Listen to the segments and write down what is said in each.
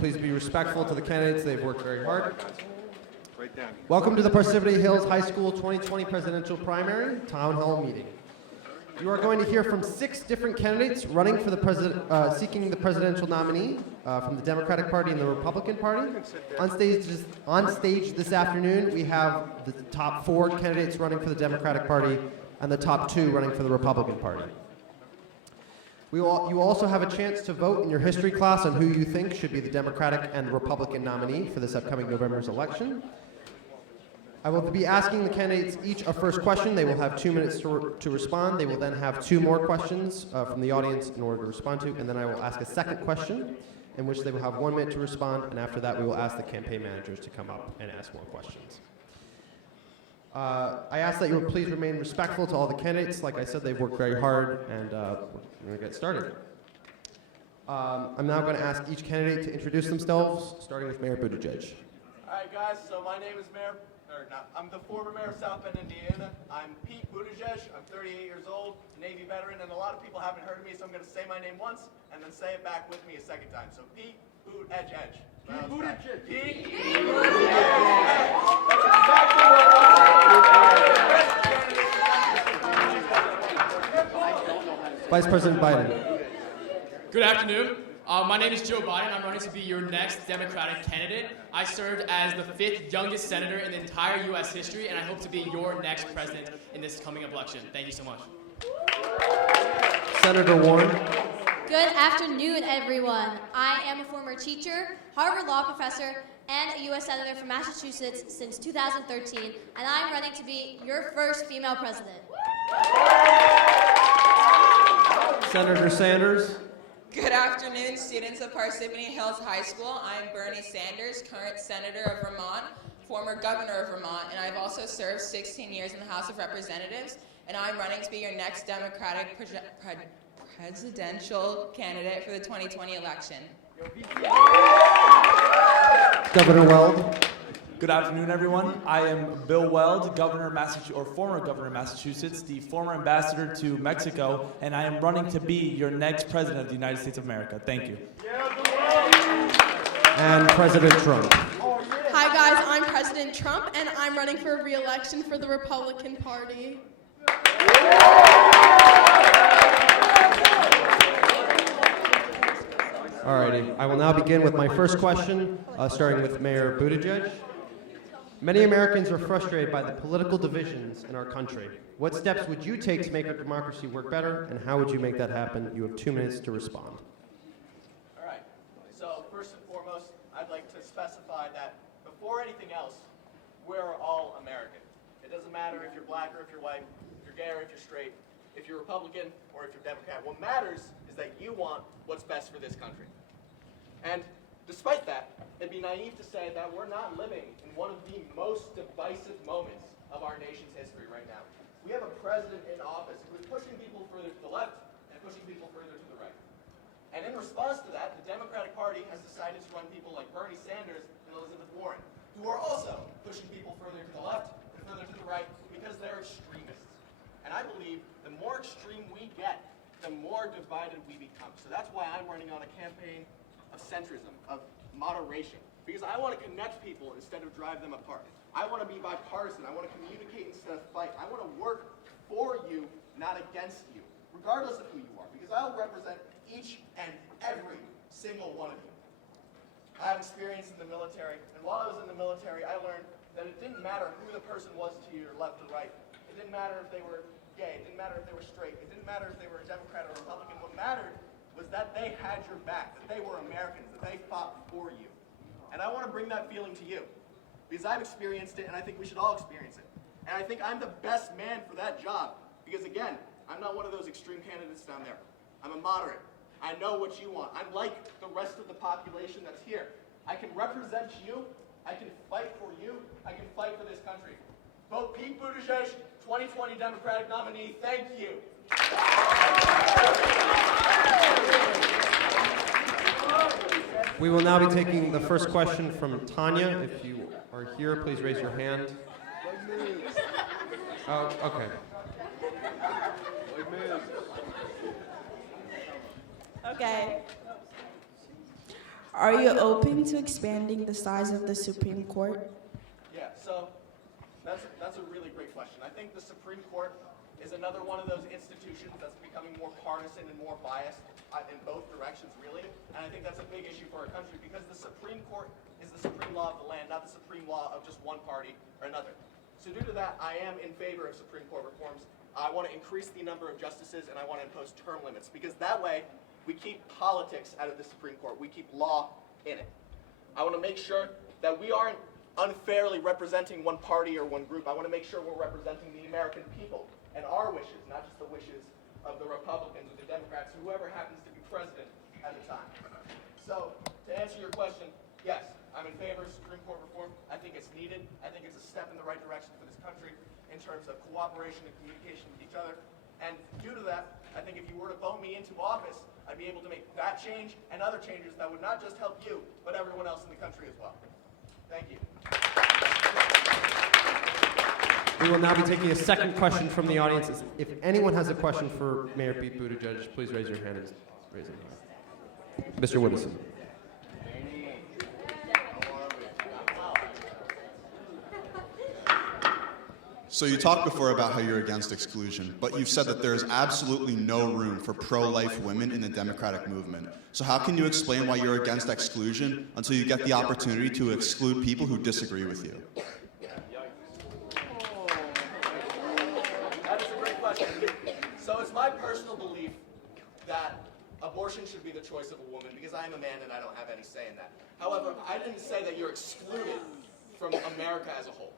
Please be respectful to the candidates. They've worked very hard. Welcome to the Parsippany Hills High School 2020 Presidential Primary Town Hall Meeting. You are going to hear from 6 different candidates running for the seeking the presidential nominee from the Democratic Party and the Republican Party. On stage this afternoon, we have the top 4 candidates running for the Democratic Party and the top 2 running for the Republican Party. You also have a chance to vote in your history class on who you think should be the Democratic and the Republican nominee for this upcoming November's election. I will be asking the candidates each a first question. They will have 2 minutes to respond. They will then have 2 more questions from the audience in order to respond to, and then I will ask a second question in which they will have 1 minute to respond, and after that we will ask the campaign managers to come up and ask more questions. I ask that you please remain respectful to all the candidates. Like I said, they've worked very hard, and we're going to get started. I'm now going to ask each candidate to introduce themselves, starting with Mayor Buttigieg. All right, guys, so my name is I'm the former mayor of South Bend, Indiana. I'm Pete Buttigieg. I'm 38 years old, Navy veteran, and a lot of people haven't heard of me, so I'm going to say my name once and then say it back with me a second time. So Pete Buttigieg. Pete Buttigieg. Pete Buttigieg. Vice President Biden. Good afternoon. My name is Joe Biden. I'm running to be your next Democratic candidate. I served as the 5th youngest senator in the entire U.S. history, and I hope to be your next president in this coming election. Thank you so much. Senator Warren. Good afternoon, everyone. I am a former teacher, Harvard law professor, and a U.S. senator from Massachusetts since 2013, and I'm running to be your first female president. Senator Sanders. Good afternoon, students of Parsippany Hills High School. I'm Bernie Sanders, current Senator of Vermont, former Governor of Vermont, and I've also served 16 years in the House of Representatives, and I'm running to be your next Democratic presidential candidate for the 2020 election. Governor Weld. Good afternoon, everyone. I am Bill Weld, former governor of Massachusetts, the former ambassador to Mexico, and I am running to be your next president of the United States of America. Thank you. And President Trump. Hi, guys. I'm President Trump, and I'm running for re-election for the Republican Party. Alrighty, I will now begin with my first question, starting with Mayor Buttigieg. Many Americans are frustrated by the political divisions in our country. What steps would you take to make our democracy work better, and how would you make that happen? You have 2 minutes to respond. All right. So first and foremost, I'd like to specify that before anything else, we're all American. It doesn't matter if you're black or if you're white, if you're gay or if you're straight, if you're Republican or if you're Democrat. What matters is that you want what's best for this country. And despite that, it'd be naive to say that we're not living in one of the most divisive moments of our nation's history right now. We have a president in office who is pushing people further to the left and pushing people further to the right. And in response to that, the Democratic Party has decided to run people like Bernie Sanders and Elizabeth Warren, who are also pushing people further to the left and further to the right because they're extremists. And I believe the more extreme we get, the more divided we become. So that's why I'm running on a campaign of centrism, of moderation, because I want to connect people instead of drive them apart. I want to be bipartisan. I want to communicate instead of fight. I want to work for you, not against you, regardless of who you are, because I'll represent each and every single one of you. I have experience in the military, and while I was in the military, I learned that it didn't matter who the person was to your left or right. It didn't matter if they were gay. It didn't matter if they were straight. It didn't matter if they were a Democrat or a Republican. What mattered was that they had your back, that they were Americans, that they fought for you. And I want to bring that feeling to you, because I've experienced it, and I think we should all experience it. And I think I'm the best man for that job, because again, I'm not one of those extreme candidates down there. I'm a moderate. I know what you want. I'm like the rest of the population that's here. I can represent you, I can fight for you, I can fight for this country. Vote Pete Buttigieg, 2020 Democratic nominee. Thank you. We will now be taking the first question from Tanya. If you are here, please raise your hand. Oh, okay. Okay. Are you open to expanding the size of the Supreme Court? Yeah, so that's a really great question. I think the Supreme Court is another one of those institutions that's becoming more partisan and more biased in both directions, really. And I think that's a big issue for our country because the Supreme Court is the supreme law of the land, not the supreme law of just one party or another. So due to that, I am in favor of Supreme Court reforms. I want to increase the number of justices and I want to impose term limits because that way we keep politics out of the Supreme Court. We keep law in it. I want to make sure that we aren't unfairly representing one party or one group. I want to make sure we're representing the American people and our wishes, not just the wishes of the Republicans or the Democrats, whoever happens to be president at the time. So, to answer your question, yes, I'm in favor of Supreme Court reform. I think it's needed. I think it's a step in the right direction for this country in terms of cooperation and communication with each other. And due to that, I think if you were to vote me into office, I'd be able to make that change and other changes that would not just help you, but everyone else in the country as well. Thank you. We will now be taking a second question from the audience. If anyone has a question for Mayor Pete Buttigieg, please raise your hand and raise it. Mr. Woodison. So you talked before about how you're against exclusion, but you've said that there is absolutely no room for pro-life women in the Democratic movement. So how can you explain why you're against exclusion until you get the opportunity to exclude people who disagree with you? That is a great question. So it's my personal belief that abortion should be the choice of a woman because I am a man and I don't have any say in that. However, I didn't say that you're excluded from America as a whole.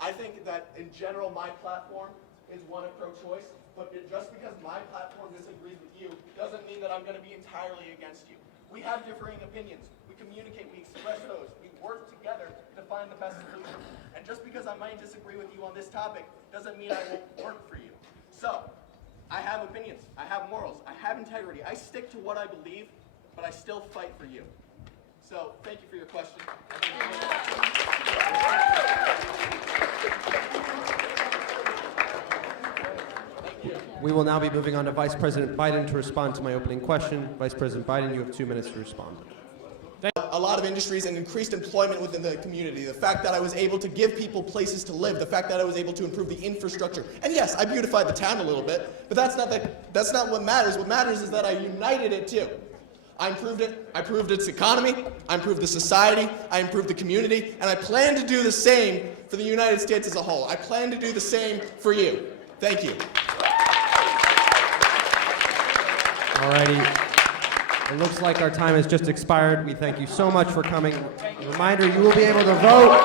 I think that in general my platform is one of pro-choice, but just because my platform disagrees with you doesn't mean that I'm going to be entirely against you. We have differing opinions. We communicate, we express those, we work together to find the best solution. And just because I might disagree with you on this topic doesn't mean I won't work for you. So, I have opinions, I have morals, I have integrity. I stick to what I believe, but I still fight for you. So, thank you for your question. We will now be moving on to Vice President Biden to respond to my opening question. Vice President Biden, you have 2 minutes to respond. A lot of industries and increased employment within the community. The fact that I was able to give people places to live. The fact that I was able to improve the infrastructure. And yes, I beautified the town a little bit, but that's not what matters. What matters is that I united it too. I improved it. I improved its economy. I improved the society. I improved the community. And I plan to do the same for the United States as a whole. I plan to do the same for you. Thank you. Alrighty. It looks like our time has just expired. We thank you so much for coming. A reminder, you will be able to vote.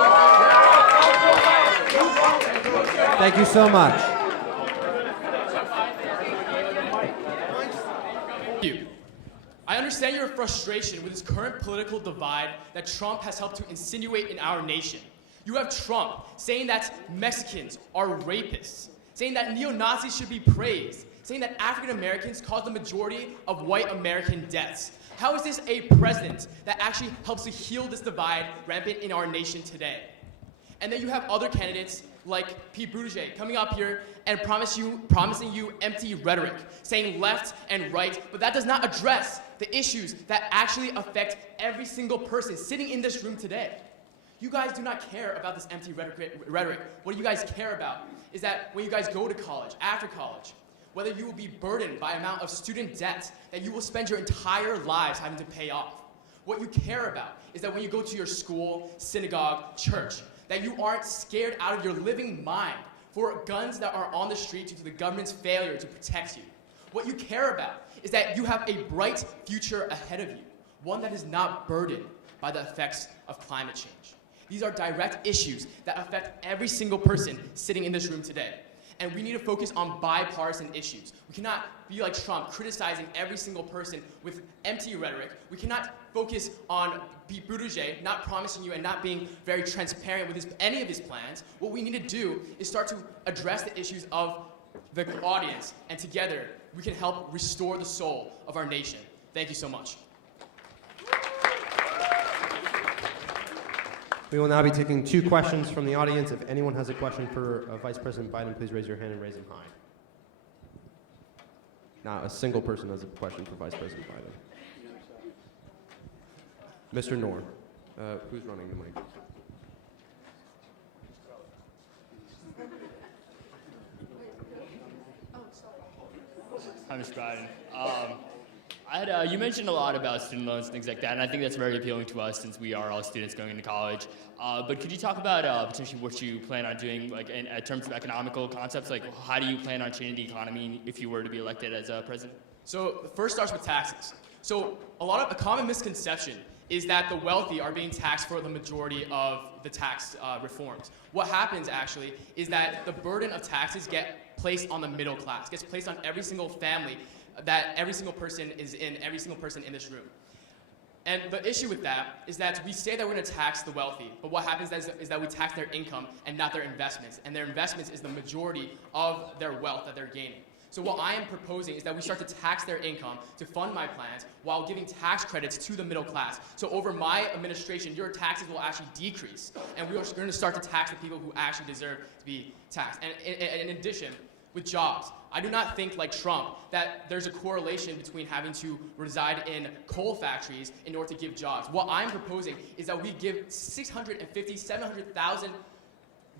Thank you so much. Thank you. I understand your frustration with this current political divide that Trump has helped to insinuate in our nation. You have Trump saying that Mexicans are rapists, saying that neo-Nazis should be praised, saying that African Americans cause the majority of white American deaths. How is this a president that actually helps to heal this divide rampant in our nation today? And then you have other candidates like Pete Buttigieg coming up here and promising you empty rhetoric, saying left and right, but that does not address the issues that actually affect every single person sitting in this room today. You guys do not care about this empty rhetoric. What you guys care about is that when you guys go to college, after college, whether you will be burdened by amount of student debt that you will spend your entire lives having to pay off. What you care about is that when you go to your school, synagogue, church, that you aren't scared out of your living mind for guns that are on the street due to the government's failure to protect you. What you care about is that you have a bright future ahead of you, one that is not burdened by the effects of climate change. These are direct issues that affect every single person sitting in this room today. And we need to focus on bipartisan issues. We cannot be like Trump, criticizing every single person with empty rhetoric. We cannot focus on Pete Buttigieg not promising you and not being very transparent with any of his plans. What we need to do is start to address the issues of the audience, and together we can help restore the soul of our nation. Thank you so much. We will now be taking 2 questions from the audience. If anyone has a question for Vice President Biden, please raise your hand and raise them high. Not a single person has a question for Vice President Biden. Mr. Noor. Who's running the mic? Hi, Mr. Biden. You mentioned a lot about student loans and things like that, and I think that's very appealing to us since we are all students going into college. But could you talk about potentially what you plan on doing, like in terms of economical concepts? Like, how do you plan on changing the economy if you were to be elected as president? So the first starts with taxes. So a common misconception is that the wealthy are being taxed for the majority of the tax reforms. What happens actually is that the burden of taxes get placed on the middle class, gets placed on every single family that every single person in this room. And the issue with that is that we say that we're going to tax the wealthy, but what happens is that we tax their income and not their investments, and their investments is the majority of their wealth that they're gaining. So what I am proposing is that we start to tax their income to fund my plans while giving tax credits to the middle class. So over my administration, your taxes will actually decrease, and we're going to start to tax the people who actually deserve to be taxed. And in addition, with jobs, I do not think, like Trump, that there's a correlation between having to reside in coal factories in order to give jobs. What I'm proposing is that we give 650, 700,000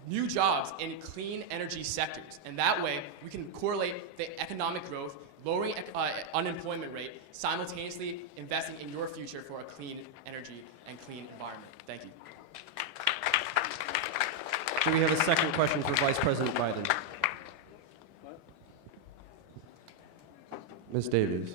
new jobs in clean energy sectors. And that way, we can correlate the economic growth, lowering unemployment rate, simultaneously investing in your future for a clean energy and clean environment. Thank you. Do we have a second question for Vice President Biden? Ms. Davies.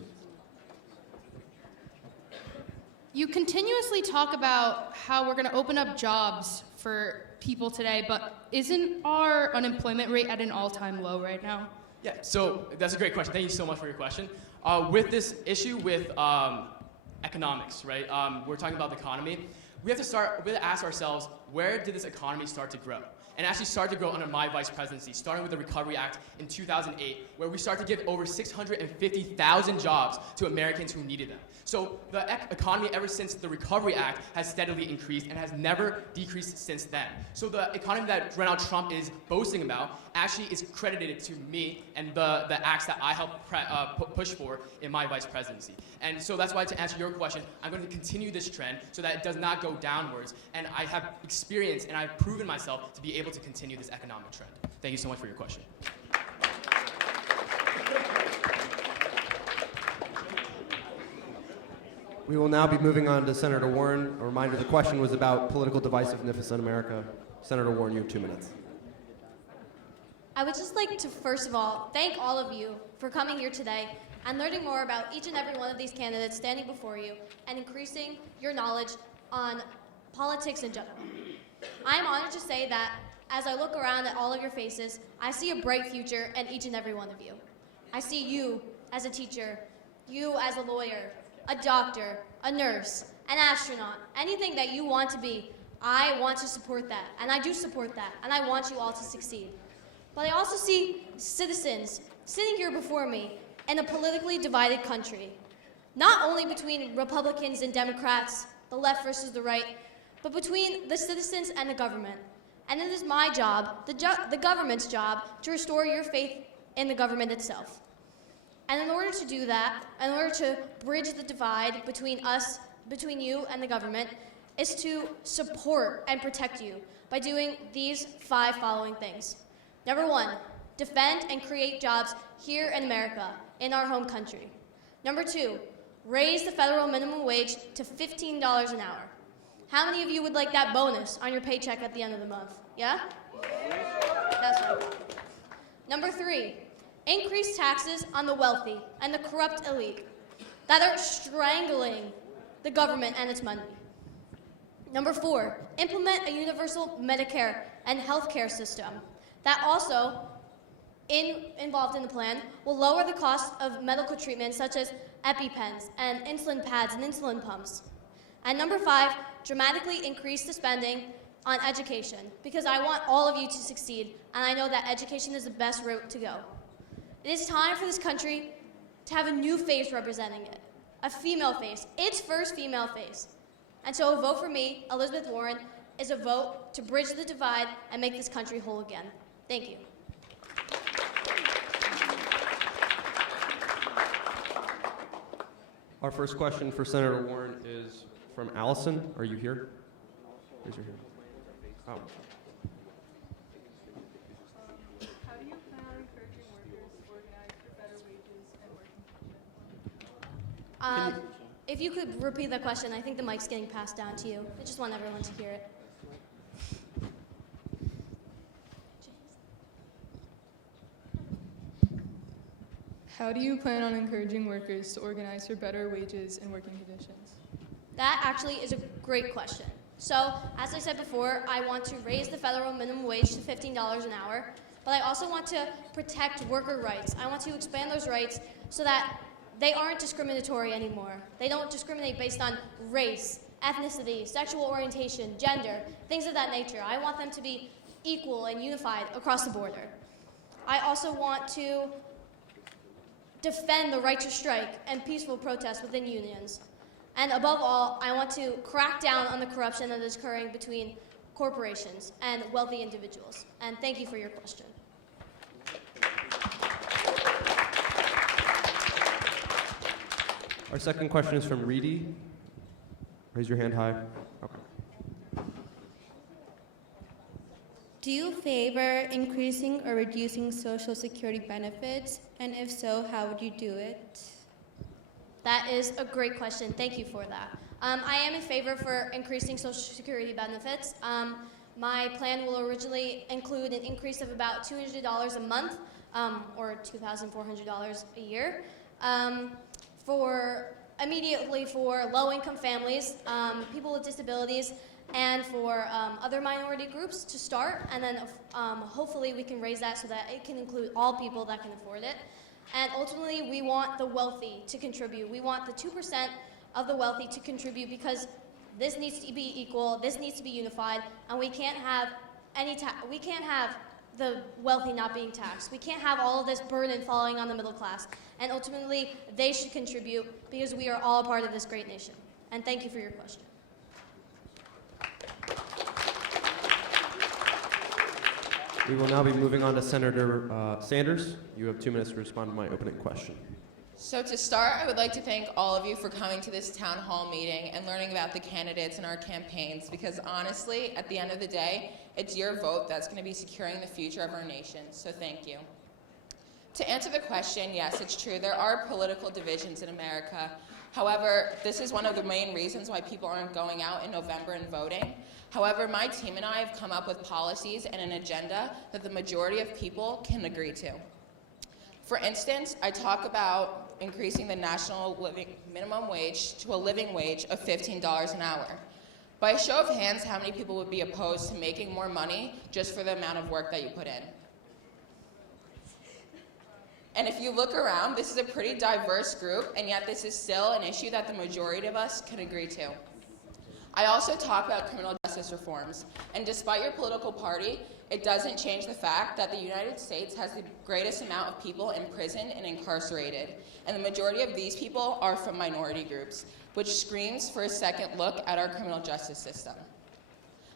You continuously talk about how we're going to open up jobs for people today, but isn't our unemployment rate at an all-time low right now? Yeah, so that's a great question. Thank you so much for your question. With this issue with economics, right? We're talking about the economy. We have to ask ourselves, where did this economy start to grow? And actually started to grow under my vice presidency, starting with the Recovery Act in 2008, where we started to give over 650,000 jobs to Americans who needed them. So the economy ever since the Recovery Act has steadily increased and has never decreased since then. So the economy that Donald Trump is boasting about actually is credited to me and the acts that I helped push for in my vice presidency. And so that's why, to answer your question, I'm going to continue this trend so that it does not go downwards. And I have experience and I've proven myself to be able to continue this economic trend. Thank you so much for your question. We will now be moving on to Senator Warren. A reminder, the question was about political divisiveness in America. Senator Warren, you have 2 minutes. I would just like to, first of all, thank all of you for coming here today and learning more about each and every one of these candidates standing before you and increasing your knowledge on politics in general. I am honored to say that as I look around at all of your faces, I see a bright future in each and every one of you. I see you as a teacher, you as a lawyer, a doctor, a nurse, an astronaut, anything that you want to be. I want to support that, and I do support that, and I want you all to succeed. But I also see citizens sitting here before me in a politically divided country, not only between Republicans and Democrats, the left versus the right, but between the citizens and the government. And it is my job, the government's job, to restore your faith in the government itself. And in order to do that, in order to bridge the divide between us, between you and the government, is to support and protect you by doing these 5 following things. Number 1, defend and create jobs here in America, in our home country. Number 2, raise the federal minimum wage to $15 an hour. How many of you would like that bonus on your paycheck at the end of the month? Yeah? That's right. Number 3, increase taxes on the wealthy and the corrupt elite that are strangling the government and its money. Number 4, implement a universal Medicare and health care system that also, involved in the plan, will lower the cost of medical treatments such as EpiPens and insulin pads and insulin pumps. And number 5, dramatically increase the spending on education, because I want all of you to succeed, and I know that education is the best route to go. It is time for this country to have a new face representing it, a female face, its first female face. And so a vote for me, Elizabeth Warren, is a vote to bridge the divide and make this country whole again. Thank you. Our first question for Senator Warren is from Allison. Are you here? Raise your hand. Oh. How do you plan on encouraging workers to organize for better wages and working conditions? If you could repeat the question, I think the mic's getting passed down to you. I just want everyone to hear it. How do you plan on encouraging workers to organize for better wages and working conditions? That actually is a great question. So, as I said before, I want to raise the federal minimum wage to $15 an hour, but I also want to protect worker rights. I want to expand those rights so that they aren't discriminatory anymore. They don't discriminate based on race, ethnicity, sexual orientation, gender, things of that nature. I want them to be equal and unified across the border. I also want to defend the right to strike and peaceful protest within unions. And above all, I want to crack down on the corruption that is occurring between corporations and wealthy individuals. And thank you for your question. Our second question is from Reedy. Raise your hand high. Okay. Do you favor increasing or reducing Social Security benefits? And if so, how would you do it? That is a great question. Thank you for that. I am in favor for increasing Social Security benefits. My plan will originally include an increase of about $200 a month, or $2,400 a year, immediately for low-income families, people with disabilities, and for other minority groups to start, and then hopefully we can raise that so that it can include all people that can afford it. And ultimately, we want the wealthy to contribute. We want the 2% of the wealthy to contribute because this needs to be equal, this needs to be unified, and we can't have the wealthy not being taxed. We can't have all of this burden falling on the middle class. And ultimately, they should contribute because we are all a part of this great nation. And thank you for your question. We will now be moving on to Senator Sanders. You have 2 minutes to respond to my opening question. So to start, I would like to thank all of you for coming to this town hall meeting and learning about the candidates and our campaigns, because honestly, at the end of the day, it's your vote that's going to be securing the future of our nation. So thank you. To answer the question, yes, it's true. There are political divisions in America. However, this is one of the main reasons why people aren't going out in November and voting. However, my team and I have come up with policies and an agenda that the majority of people can agree to. For instance, I talk about increasing the national minimum wage to a living wage of $15 an hour. By a show of hands, how many people would be opposed to making more money just for the amount of work that you put in? And if you look around, this is a pretty diverse group, and yet this is still an issue that the majority of us can agree to. I also talk about criminal justice reforms, and despite your political party, it doesn't change the fact that the United States has the greatest amount of people in prison and incarcerated, and the majority of these people are from minority groups, which screams for a second look at our criminal justice system.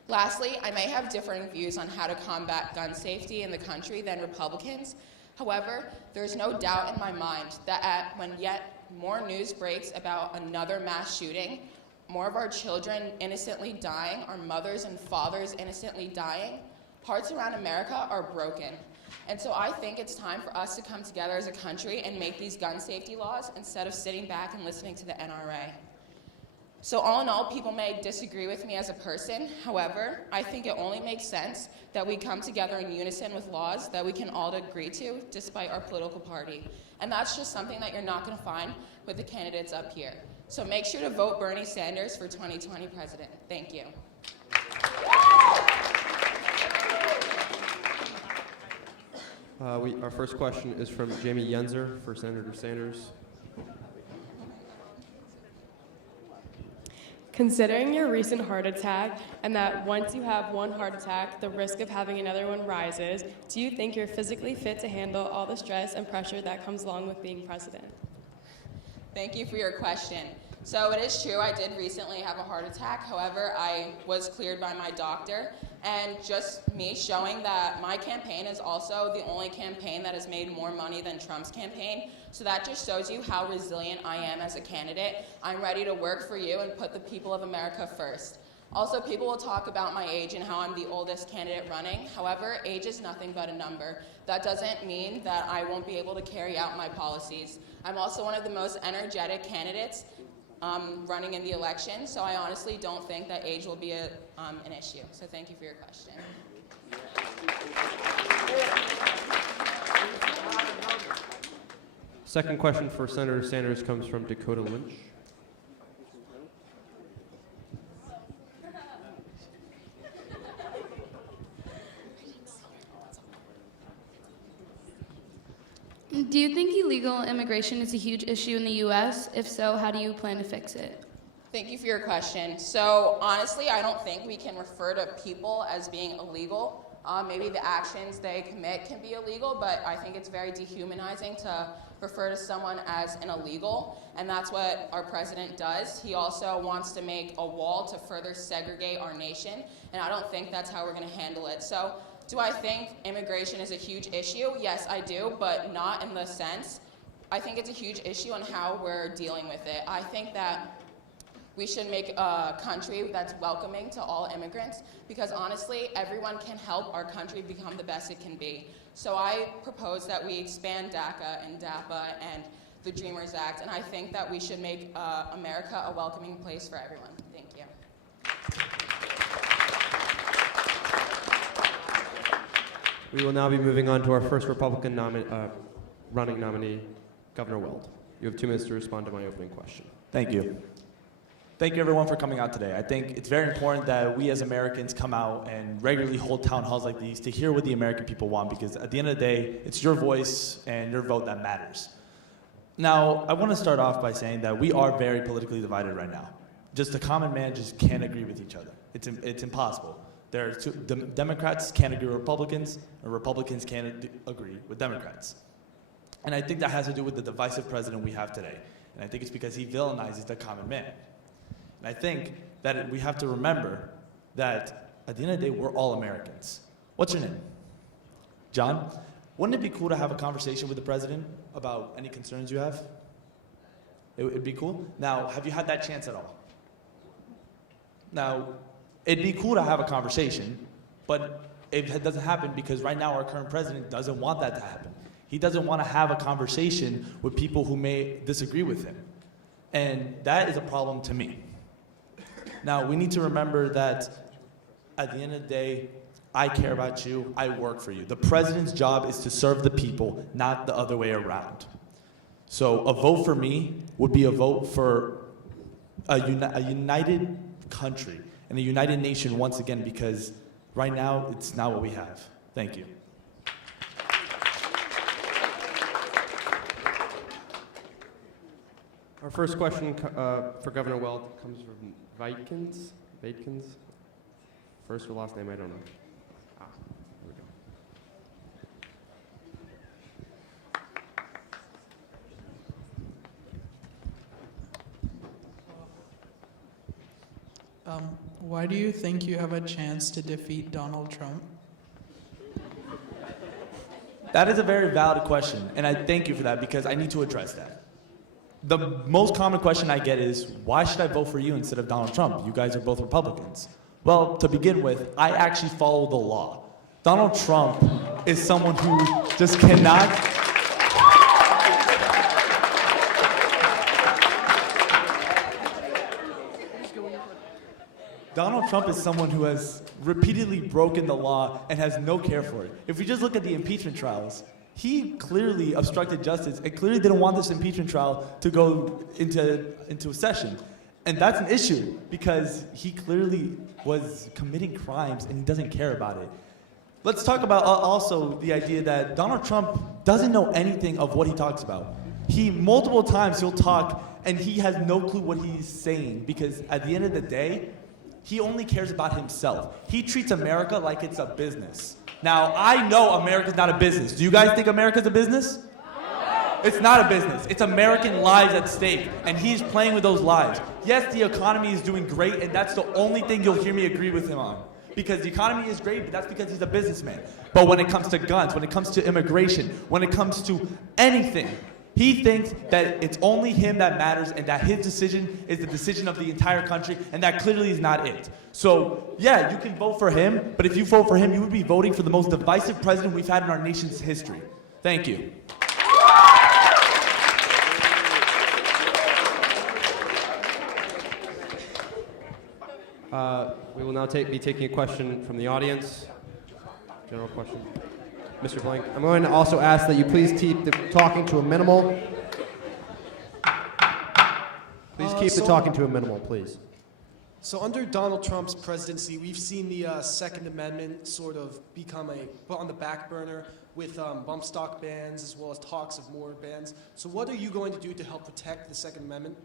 Lastly, I may have differing views on how to combat gun safety in the country than Republicans. However, there's no doubt in my mind that when yet more news breaks about another mass shooting, more of our children innocently dying, our mothers and fathers innocently dying, hearts around America are broken. And so I think it's time for us to come together as a country and make these gun safety laws instead of sitting back and listening to the NRA. So all in all, people may disagree with me as a person. However, I think it only makes sense that we come together in unison with laws that we can all agree to despite our political party. And that's just something that you're not going to find with the candidates up here. So make sure to vote Bernie Sanders for 2020 president. Thank you. Our first question is from Jamie Yenzer for Senator Sanders. Considering your recent heart attack and that once you have one heart attack, the risk of having another one rises, do you think you're physically fit to handle all the stress and pressure that comes along with being president? Thank you for your question. So it is true, I did recently have a heart attack. However, I was cleared by my doctor, and just me showing that my campaign is also the only campaign that has made more money than Trump's campaign. So that just shows you how resilient I am as a candidate. I'm ready to work for you and put the people of America first. Also, people will talk about my age and how I'm the oldest candidate running. However, age is nothing but a number. That doesn't mean that I won't be able to carry out my policies. I'm also one of the most energetic candidates running in the election, so I honestly don't think that age will be an issue. So thank you for your question. Second question for Senator Sanders comes from Dakota Lynch. Do you think illegal immigration is a huge issue in the U.S.? If so, how do you plan to fix it? Thank you for your question. So honestly, I don't think we can refer to people as being illegal. Maybe the actions they commit can be illegal, but I think it's very dehumanizing to refer to someone as an illegal, and that's what our president does. He also wants to make a wall to further segregate our nation, and I don't think that's how we're going to handle it. So do I think immigration is a huge issue? Yes, I do, but not in the sense. I think it's a huge issue on how we're dealing with it. I think that we should make a country that's welcoming to all immigrants, because honestly, everyone can help our country become the best it can be. So I propose that we expand DACA and DAPA and the Dreamers Act, and I think that we should make America a welcoming place for everyone. Thank you. We will now be moving on to our first Republican running nominee, Governor Weld. You have 2 minutes to respond to my opening question. Thank you. Thank you, everyone, for coming out today. I think it's very important that we as Americans come out and regularly hold town halls like these to hear what the American people want, because at the end of the day, it's your voice and your vote that matters. Now, I want to start off by saying that we are very politically divided right now. Just a common man just can't agree with each other. It's impossible. Democrats can't agree with Republicans, and Republicans can't agree with Democrats. And I think that has to do with the divisive president we have today. And I think it's because he villainizes the common man. And I think that we have to remember that at the end of the day, we're all Americans. What's your name? John? Wouldn't it be cool to have a conversation with the president about any concerns you have? It'd be cool? Now, have you had that chance at all? Now, it'd be cool to have a conversation, but it doesn't happen because right now our current president doesn't want that to happen. He doesn't want to have a conversation with people who may disagree with him. And that is a problem to me. Now, we need to remember that at the end of the day, I care about you, I work for you. The president's job is to serve the people, not the other way around. So a vote for me would be a vote for a united country and a united nation once again, because right now, it's not what we have. Thank you. Our first question for Governor Weld comes from Vaitkins. First or last name, I don't know. Here we go. Why do you think you have a chance to defeat Donald Trump? That is a very valid question, and I thank you for that because I need to address that. The most common question I get is, why should I vote for you instead of Donald Trump? You guys are both Republicans. Well, to begin with, I actually follow the law. Donald Trump is someone who just cannot... Donald Trump is someone who has repeatedly broken the law and has no care for it. If we just look at the impeachment trials, he clearly obstructed justice and clearly didn't want this impeachment trial to go into a session. And that's an issue because he clearly was committing crimes and he doesn't care about it. Let's talk about also the idea that Donald Trump doesn't know anything of what he talks about. Multiple times he'll talk and he has no clue what he's saying because at the end of the day, he only cares about himself. He treats America like it's a business. Now, I know America's not a business. Do you guys think America's a business? No. It's not a business. It's American lives at stake, and he's playing with those lives. Yes, the economy is doing great, and that's the only thing you'll hear me agree with him on. because the economy is great, but that's because he's a businessman. But when it comes to guns, when it comes to immigration, when it comes to anything, he thinks that it's only him that matters and that his decision is the decision of the entire country, and that clearly is not it. So, yeah, you can vote for him, but if you vote for him, you would be voting for the most divisive president we've had in our nation's history. Thank you. We will now be taking a question from the audience. General question. Mr. Blank. I'm going to also ask that you please keep the talking to a minimal. Please keep the talking to a minimal, please. So under Donald Trump's presidency, we've seen the Second Amendment sort of become put on the back burner with bump stock bans as well as talks of more bans. So what are you going to do to help protect the Second Amendment?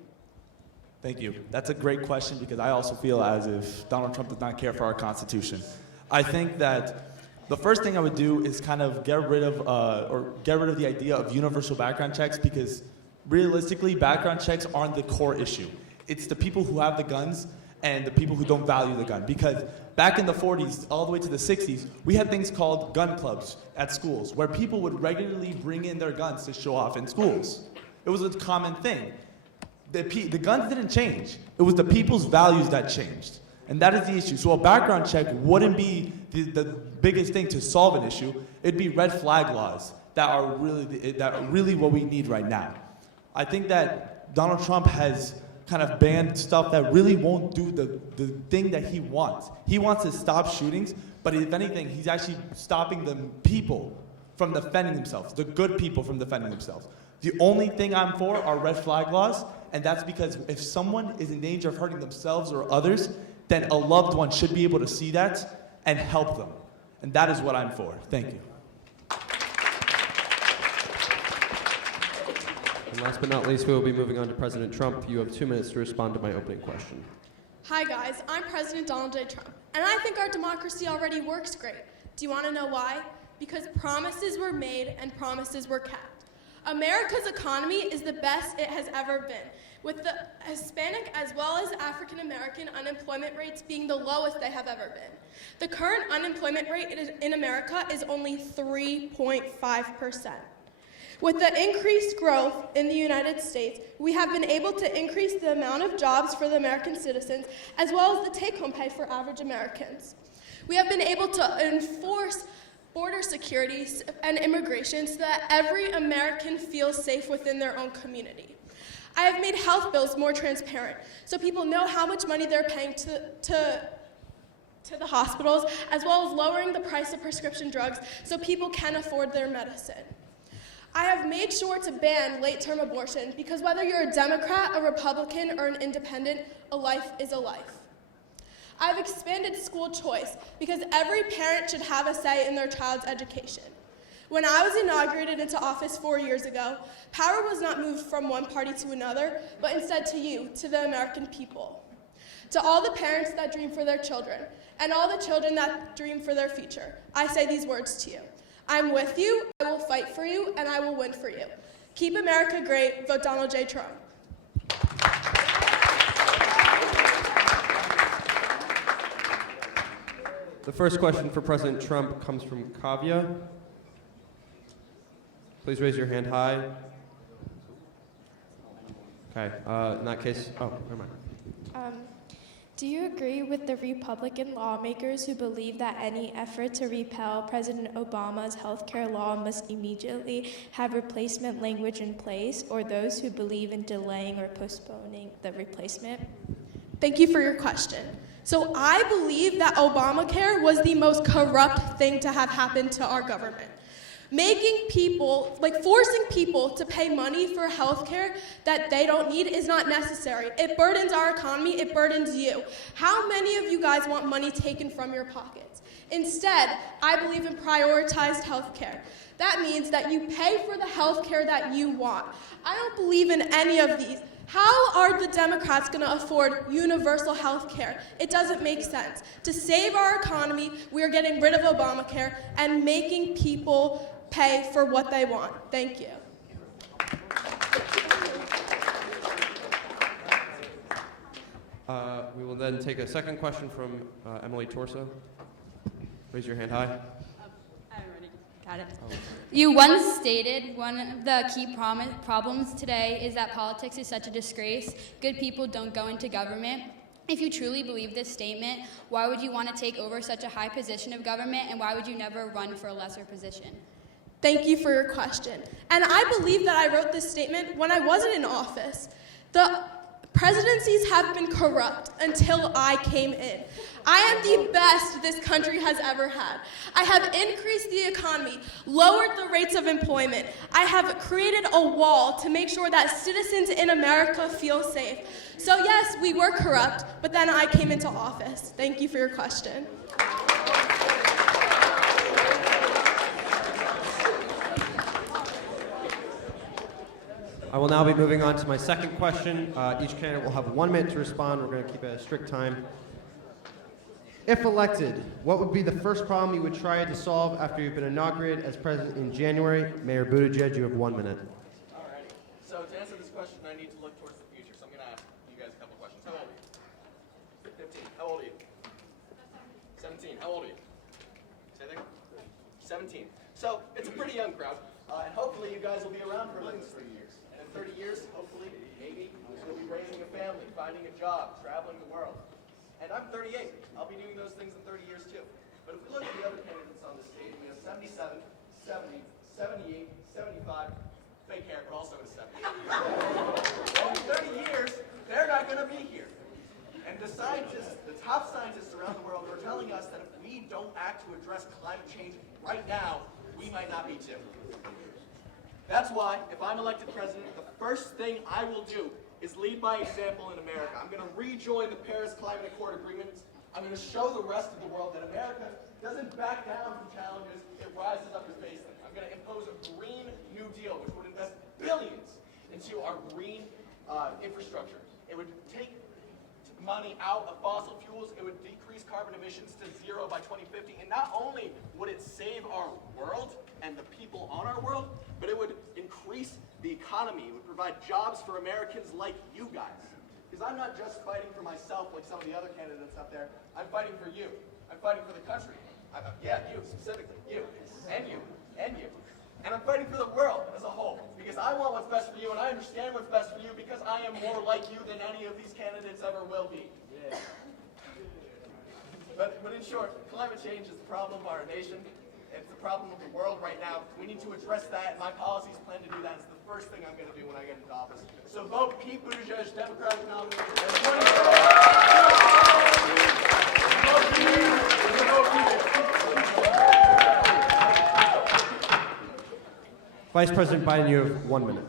Thank you. That's a great question because I also feel as if Donald Trump does not care for our Constitution. I think that the first thing I would do is kind of get rid of the idea of universal background checks, because realistically, background checks aren't the core issue. It's the people who have the guns and the people who don't value the gun. Because back in the 40s, all the way to the 60s, we had things called gun clubs at schools where people would regularly bring in their guns to show off in schools. It was a common thing. The guns didn't change. It was the people's values that changed. And that is the issue. So a background check wouldn't be the biggest thing to solve an issue. It'd be red flag laws that are really what we need right now. I think that Donald Trump has kind of banned stuff that really won't do the thing that he wants. He wants to stop shootings, but if anything, he's actually stopping the people from defending themselves, the good people from defending themselves. The only thing I'm for are red flag laws, and that's because if someone is in danger of hurting themselves or others, then a loved one should be able to see that and help them. And that is what I'm for. Thank you. And last but not least, we will be moving on to President Trump. You have 2 minutes to respond to my opening question. Hi guys, I'm President Donald J. Trump, and I think our democracy already works great. Do you want to know why? Because promises were made and promises were kept. America's economy is the best it has ever been, with the Hispanic as well as African American unemployment rates being the lowest they have ever been. The current unemployment rate in America is only 3.5%. With the increased growth in the United States, we have been able to increase the amount of jobs for the American citizens as well as the take-home pay for average Americans. We have been able to enforce border security and immigration so that every American feels safe within their own community. I have made health bills more transparent so people know how much money they're paying to the hospitals, as well as lowering the price of prescription drugs so people can afford their medicine. I have made sure to ban late-term abortion because whether you're a Democrat, a Republican, or an independent, a life is a life. I've expanded school choice because every parent should have a say in their child's education. When I was inaugurated into office 4 years ago, power was not moved from one party to another, but instead to you, to the American people. To all the parents that dream for their children, and all the children that dream for their future, I say these words to you. I'm with you, I will fight for you, and I will win for you. Keep America great, vote Donald J. Trump. The first question for President Trump comes from Kavya. Please raise your hand high. Okay, in that case, never mind. Do you agree with the Republican lawmakers who believe that any effort to repeal President Obama's healthcare law must immediately have replacement language in place, or those who believe in delaying or postponing the replacement? Thank you for your question. So I believe that Obamacare was the most corrupt thing to have happened to our government. Making people, forcing people to pay money for health care that they don't need is not necessary. It burdens our economy, it burdens you. How many of you guys want money taken from your pockets? Instead, I believe in prioritized health care. That means that you pay for the health care that you want. I don't believe in any of these. How are the Democrats going to afford universal health care? It doesn't make sense. To save our economy, we are getting rid of Obamacare and making people pay for what they want. Thank you. We will then take a second question from Emily Torso. Raise your hand high. I already got it. You once stated one of the key problems today is that politics is such a disgrace. Good people don't go into government. If you truly believe this statement, why would you want to take over such a high position of government, and why would you never run for a lesser position? Thank you for your question. And I believe that I wrote this statement when I wasn't in office. The presidencies have been corrupt until I came in. I am the best this country has ever had. I have increased the economy, lowered the rates of employment. I have created a wall to make sure that citizens in America feel safe. So yes, we were corrupt, but then I came into office. Thank you for your question. I will now be moving on to my second question. Each candidate will have 1 minute to respond. We're going to keep it a strict time. If elected, what would be the first problem you would try to solve after you've been inaugurated as president in January? Mayor Buttigieg, you have 1 minute. Alrighty. So to answer this question, I need to look towards the future. So I'm going to ask you guys a couple questions. How old are you? 15. How old are you? 17. How old are you? Say that again? 17. So it's a pretty young crowd. And hopefully you guys will be around for at least 3 years. And in 30 years, hopefully, maybe, you'll be raising a family, finding a job, traveling the world. And I'm 38. I'll be doing those things in 30 years too. But if we look at the other candidates on the stage, we have 77, 70, 78, 75, fake hair, but also in 70. And in 30 years, they're not going to be here. And the scientists, the top scientists around the world are telling us that if we don't act to address climate change right now, we might not be too. That's why, if I'm elected president, the first thing I will do is lead by example in America. I'm going to rejoin the Paris Climate Accord agreements. I'm going to show the rest of the world that America doesn't back down from challenges, it rises up to face them. I'm going to impose a Green New Deal, which would invest billions into our green infrastructure. It would take money out of fossil fuels, it would decrease carbon emissions to 0 by 2050, and not only would it save our world and the people on our world, but it would increase the economy. It would provide jobs for Americans like you guys. Because I'm not just fighting for myself like some of the other candidates out there, I'm fighting for you. I'm fighting for the country. Yeah, you specifically, you, and you, and you. And I'm fighting for the world as a whole, because I want what's best for you, and I understand what's best for you, because I am more like you than any of these candidates ever will be. Yeah. But in short, climate change is the problem of our nation. It's the problem of the world right now. We need to address that, and my policies plan to do that. It's the first thing I'm going to do when I get into office. So vote Pete Buttigieg, Democratic nominee. Vice President Biden, you have 1 minute.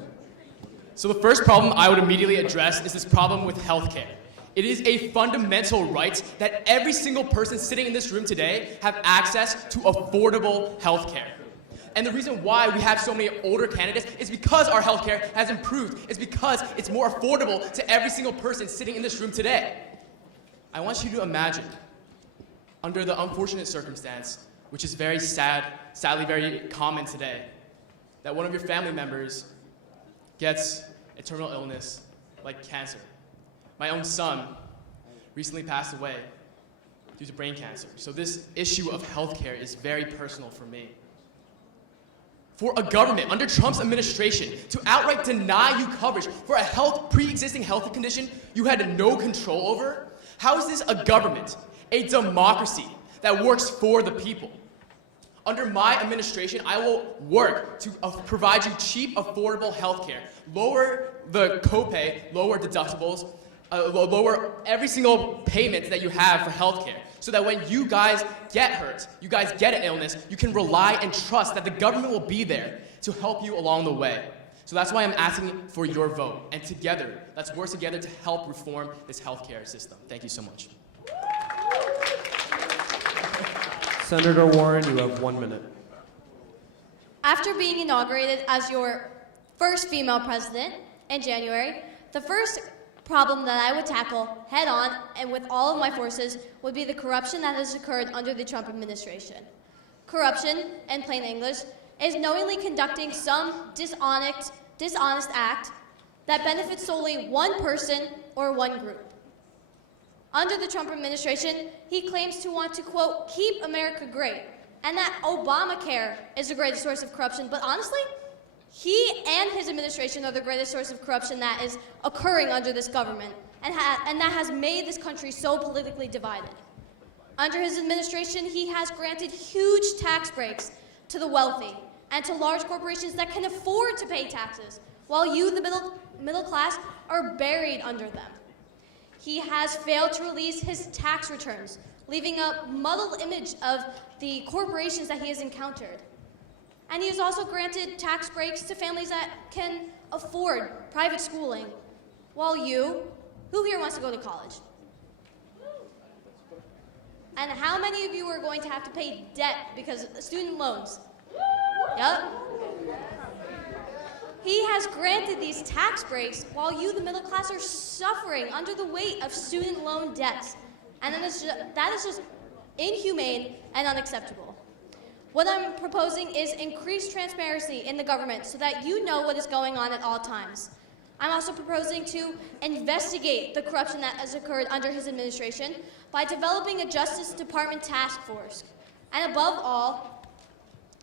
So the first problem I would immediately address is this problem with healthcare. It is a fundamental right that every single person sitting in this room today have access to affordable healthcare. And the reason why we have so many older candidates is because our healthcare has improved. It's because it's more affordable to every single person sitting in this room today. I want you to imagine, under the unfortunate circumstance, which is very sadly very common today, that one of your family members gets a terminal illness like cancer. My own son recently passed away due to brain cancer. So this issue of healthcare is very personal for me. For a government under Trump's administration to outright deny you coverage for a pre-existing health condition you had no control over, how is this a government, a democracy that works for the people? Under my administration, I will work to provide you cheap, affordable healthcare, lower the copay, lower deductibles, lower every single payment that you have for healthcare, so that when you guys get hurt, you guys get an illness, you can rely and trust that the government will be there to help you along the way. So that's why I'm asking for your vote. And together, let's work together to help reform this healthcare system. Thank you so much. Senator Warren, you have 1 minute. After being inaugurated as your first female president in January, the first problem that I would tackle head on and with all of my forces would be the corruption that has occurred under the Trump administration. Corruption, in plain English, is knowingly conducting some dishonest act that benefits solely one person or one group. Under the Trump administration, he claims to want to, quote, keep America great, and that Obamacare is the greatest source of corruption. But honestly, he and his administration are the greatest source of corruption that is occurring under this government, and that has made this country so politically divided. Under his administration, he has granted huge tax breaks to the wealthy and to large corporations that can afford to pay taxes, while you, the middle class, are buried under them. He has failed to release his tax returns, leaving a muddled image of the corporations that he has encountered. And he has also granted tax breaks to families that can afford private schooling, while you, who here wants to go to college? And how many of you are going to have to pay debt because of student loans? Yep. He has granted these tax breaks while you, the middle class, are suffering under the weight of student loan debts. And that is just inhumane and unacceptable. What I'm proposing is increased transparency in the government so that you know what is going on at all times. I'm also proposing to investigate the corruption that has occurred under his administration by developing a Justice Department task force. And above all,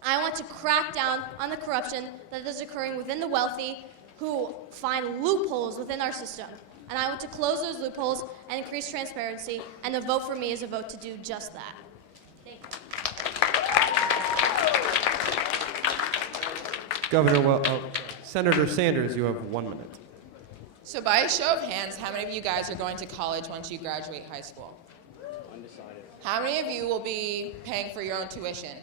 I want to crack down on the corruption that is occurring within the wealthy who find loopholes within our system. And I want to close those loopholes and increase transparency, and a vote for me is a vote to do just that. Thank you. Senator Sanders, you have 1 minute. So by a show of hands, how many of you guys are going to college once you graduate high school? Undecided. How many of you will be paying for your own tuition?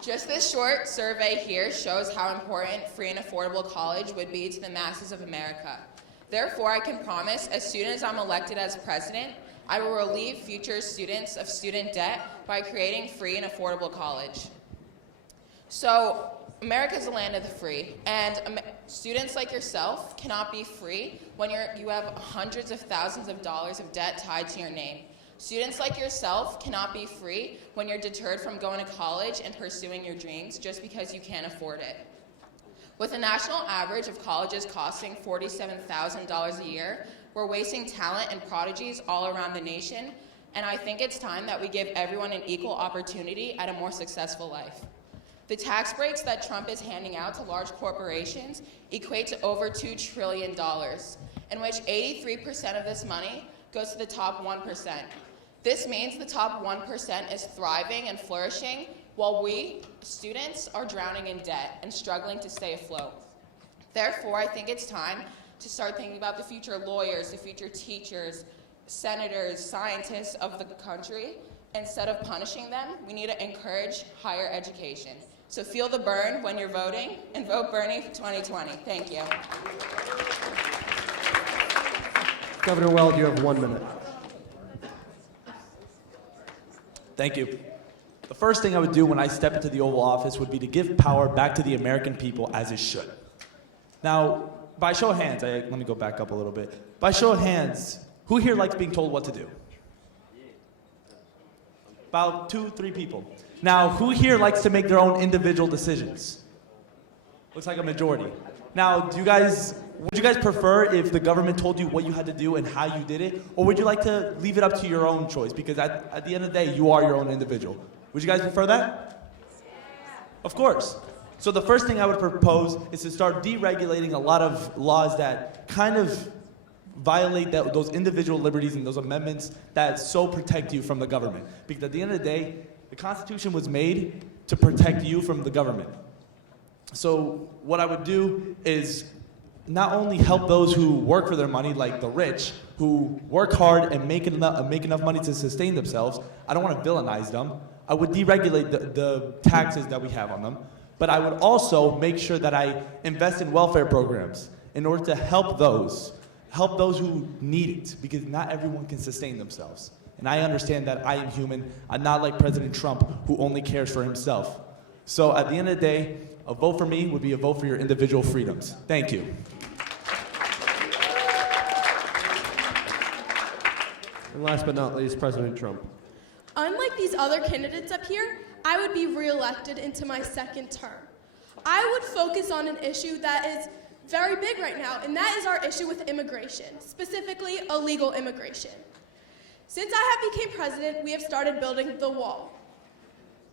Just this short survey here shows how important free and affordable college would be to the masses of America. Therefore, I can promise, as soon as I'm elected as president, I will relieve future students of student debt by creating free and affordable college. So, America is the land of the free, and students like yourself cannot be free when you have hundreds of thousands of dollars of debt tied to your name. Students like yourself cannot be free when you're deterred from going to college and pursuing your dreams just because you can't afford it. With a national average of colleges costing $47,000 a year, we're wasting talent and prodigies all around the nation, and I think it's time that we give everyone an equal opportunity at a more successful life. The tax breaks that Trump is handing out to large corporations equate to over $2 trillion, in which 83% of this money goes to the top 1%. This means the top 1% is thriving and flourishing, while we, students, are drowning in debt and struggling to stay afloat. Therefore, I think it's time to start thinking about the future lawyers, the future teachers, senators, scientists of the country. Instead of punishing them, we need to encourage higher education. So feel the burn when you're voting, and vote Bernie for 2020. Thank you. Governor Weld, you have 1 minute. Thank you. The first thing I would do when I step into the Oval Office would be to give power back to the American people as it should. Now, by show of hands, let me go back up a little bit. By show of hands, who here likes being told what to do? About 2-3 people. Now, who here likes to make their own individual decisions? Looks like a majority. Now, would you guys prefer if the government told you what you had to do and how you did it? Or would you like to leave it up to your own choice? Because at the end of the day, you are your own individual. Would you guys prefer that? Of course. So the first thing I would propose is to start deregulating a lot of laws that kind of violate those individual liberties and those amendments that so protect you from the government. Because at the end of the day, the Constitution was made to protect you from the government. So what I would do is not only help those who work for their money, like the rich, who work hard and make enough money to sustain themselves. I don't want to villainize them. I would deregulate the taxes that we have on them. But I would also make sure that I invest in welfare programs in order to help those who need it, because not everyone can sustain themselves. And I understand that I am human. I'm not like President Trump, who only cares for himself. So at the end of the day, a vote for me would be a vote for your individual freedoms. Thank you. And last but not least, President Trump. Unlike these other candidates up here, I would be reelected into my second term. I would focus on an issue that is very big right now, and that is our issue with immigration, specifically illegal immigration. Since I have become president, we have started building the wall.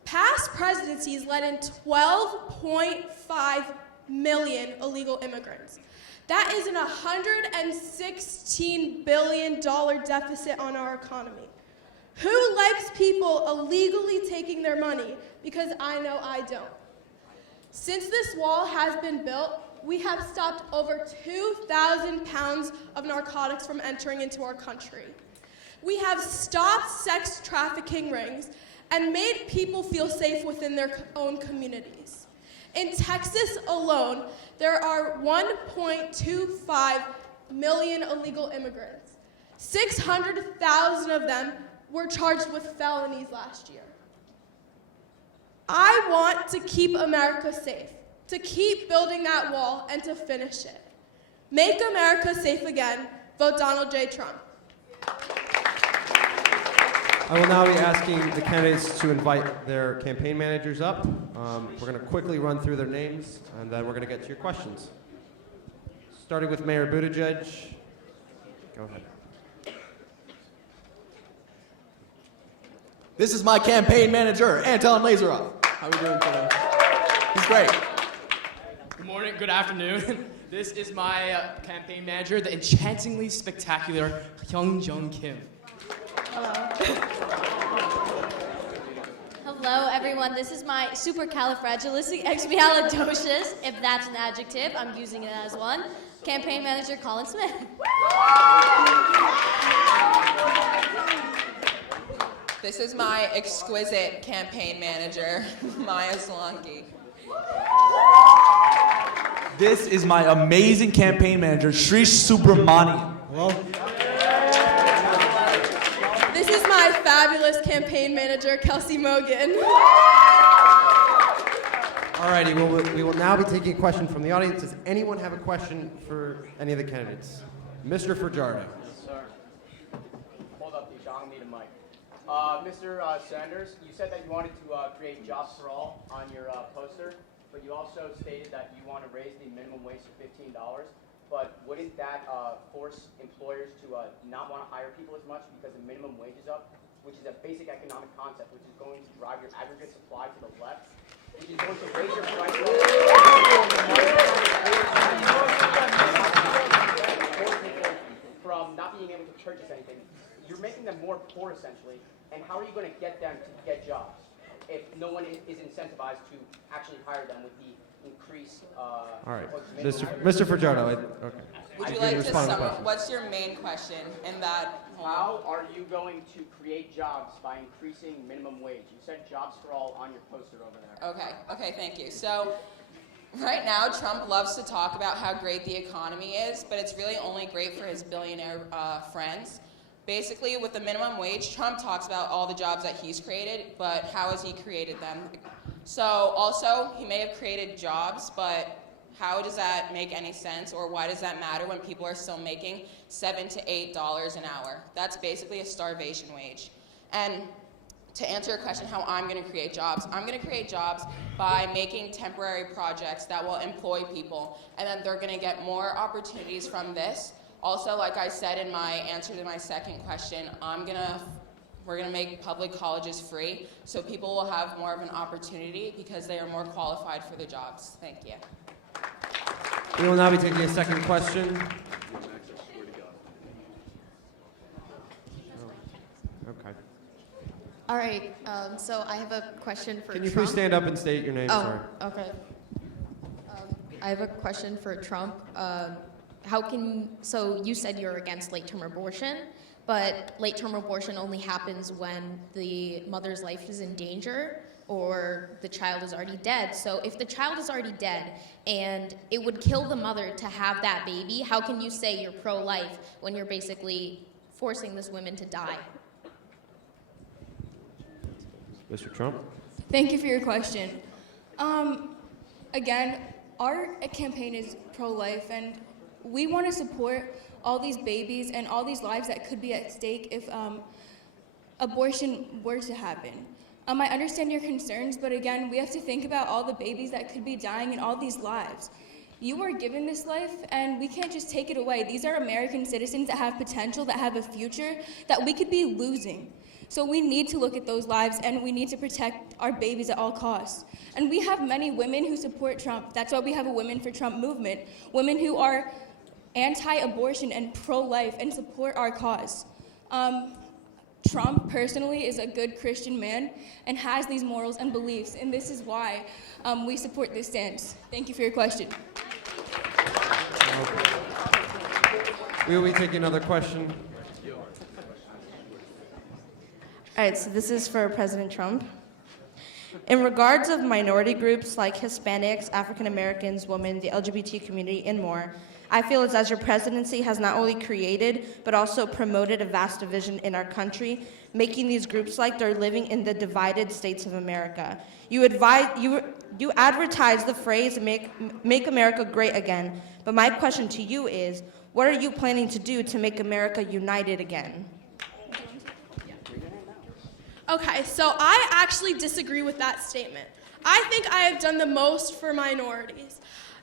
Past presidencies let in 12.5 million illegal immigrants. That is an $116 billion deficit on our economy. Who likes people illegally taking their money? Because I know I don't. Since this wall has been built, we have stopped over 2,000 pounds of narcotics from entering into our country. We have stopped sex trafficking rings and made people feel safe within their own communities. In Texas alone, there are 1.25 million illegal immigrants. 600,000 of them were charged with felonies last year. I want to keep America safe, to keep building that wall and to finish it. Make America safe again. Vote Donald J. Trump. I will now be asking the candidates to invite their campaign managers up. We're going to quickly run through their names, and then we're going to get to your questions. Starting with Mayor Buttigieg. Go ahead. This is my campaign manager, Anton Lazaroff. How are we doing today? He's great. Good morning, good afternoon. This is my campaign manager, the enchantingly spectacular Hyung-Jung Kim. Hello, everyone. This is my supercalifragilisticexpialidocious, if that's an adjective, I'm using it as one, campaign manager Colin Smith. This is my exquisite campaign manager, Maya Solanki. This is my amazing campaign manager, Shrish Subramanian. Hello. This is my fabulous campaign manager, Kelsey Mogan. Alrighty, we will now be taking a question from the audience. Does anyone have a question for any of the candidates? Mr. Fajardo. Yes, sir. Hold up, Deshaun. I'll need a mic. Mr. Sanders, you said that you wanted to create jobs for all on your poster, but you also stated that you want to raise the minimum wage to $15. But wouldn't that force employers to not want to hire people as much because the minimum wage is up, which is a basic economic concept, which is going to drive your aggregate supply to the left, which is going to raise your price from not being able to purchase anything. You're making them more poor, essentially. And how are you going to get them to get jobs if no one is incentivized to actually hire them with the increased All right, Mr. Fajardo. Okay. Would you like to sum? What's your main question in that? How are you going to create jobs by increasing minimum wage? You said jobs for all on your poster over there. Okay, thank you. So right now, Trump loves to talk about how great the economy is, but it's really only great for his billionaire friends. Basically, with the minimum wage, Trump talks about all the jobs that he's created, but how has he created them? So also, he may have created jobs, but how does that make any sense, or why does that matter when people are still making $7 to $8 an hour? That's basically a starvation wage. And to answer your question, how I'm going to create jobs, I'm going to create jobs by making temporary projects that will employ people, and then they're going to get more opportunities from this. Also, like I said in my answer to my second question, we're gonna make public colleges free, so people will have more of an opportunity because they are more qualified for the jobs. Thank you. We will now be taking a second question. Okay. All right, so I have a question for Trump. Can you please stand up and state your name? Sorry. Okay. I have a question for Trump. So you said you're against late-term abortion, but late-term abortion only happens when the mother's life is in danger or the child is already dead. So if the child is already dead and it would kill the mother to have that baby, how can you say you're pro-life when you're basically forcing this woman to die? Mr. Trump? Thank you for your question. Again, our campaign is pro-life, and we want to support all these babies and all these lives that could be at stake if abortion were to happen. I understand your concerns, but again, we have to think about all the babies that could be dying and all these lives. You are given this life, and we can't just take it away. These are American citizens that have potential, that have a future that we could be losing. So we need to look at those lives, and we need to protect our babies at all costs. And we have many women who support Trump. That's why we have a Women for Trump movement. Women who are anti-abortion and pro-life and support our cause. Trump personally is a good Christian man and has these morals and beliefs, and this is why we support this stance. Thank you for your question. We will be taking another question. All right, so this is for President Trump. In regards of minority groups like Hispanics, African Americans, women, the LGBT community, and more, I feel it's as your presidency has not only created, but also promoted a vast division in our country, making these groups like they're living in the divided states of America. You advertise the phrase, make America great again, but my question to you is, what are you planning to do to make America united again? Okay, so I actually disagree with that statement. I think I have done the most for minorities.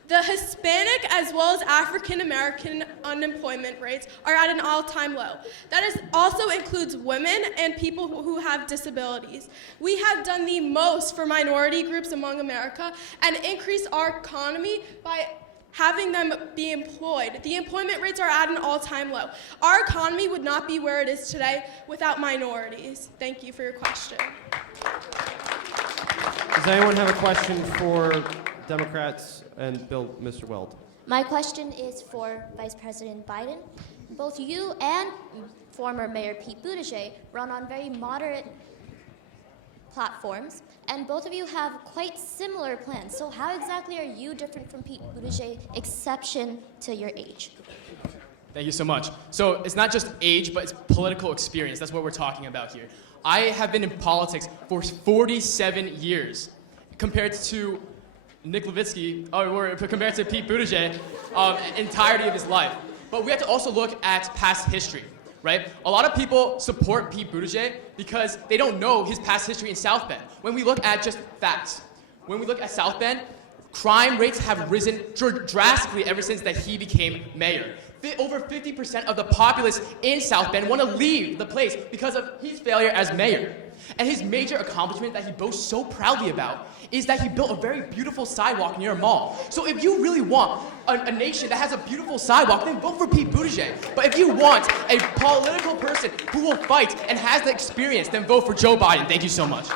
The Hispanic as well as African American unemployment rates are at an all-time low. That also includes women and people who have disabilities. We have done the most for minority groups among America and increased our economy by having them be employed. The employment rates are at an all-time low. Our economy would not be where it is today without minorities. Thank you for your question. Does anyone have a question for Democrats and Mr. Weld? My question is for Vice President Biden. Both you and former Mayor Pete Buttigieg run on very moderate platforms, and both of you have quite similar plans. So how exactly are you different from Pete Buttigieg, exception to your age? Thank you so much. So it's not just age, but it's political experience. That's what we're talking about here. I have been in politics for 47 years, compared to Nick Levitsky, or compared to Pete Buttigieg, entirety of his life. But we have to also look at past history, right? A lot of people support Pete Buttigieg because they don't know his past history in South Bend. When we look at just facts, when we look at South Bend, crime rates have risen drastically ever since that he became mayor. Over 50% of the populace in South Bend want to leave the place because of his failure as mayor. And his major accomplishment that he boasts so proudly about is that he built a very beautiful sidewalk near a mall. So if you really want a nation that has a beautiful sidewalk, then vote for Pete Buttigieg. But if you want a political person who will fight and has the experience, then vote for Joe Biden. Thank you so much.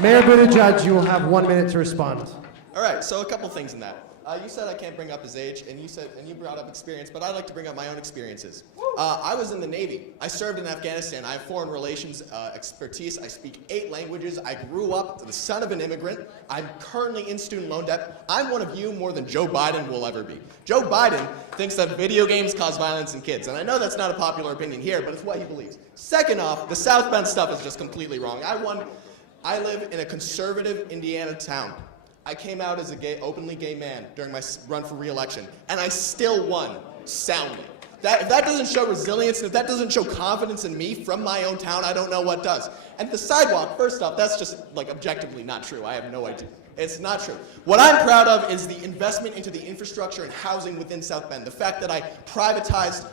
Mayor Buttigieg, you will have 1 minute to respond. All right, so a couple things in that. You said I can't bring up his age, and you brought up experience, but I'd like to bring up my own experiences. I was in the Navy. I served in Afghanistan. I have foreign relations expertise. I speak 8 languages. I grew up the son of an immigrant. I'm currently in student loan debt. I'm one of you more than Joe Biden will ever be. Joe Biden thinks that video games cause violence in kids, and I know that's not a popular opinion here, but it's what he believes. Second off, the South Bend stuff is just completely wrong. I live in a conservative Indiana town. I came out as a openly gay man during my run for re-election, and I still won soundly. If that doesn't show resilience, and if that doesn't show confidence in me from my own town, I don't know what does. And the sidewalk, first off, that's just objectively not true. I have no idea. It's not true. What I'm proud of is the investment into the infrastructure and housing within South Bend. The fact that I privatized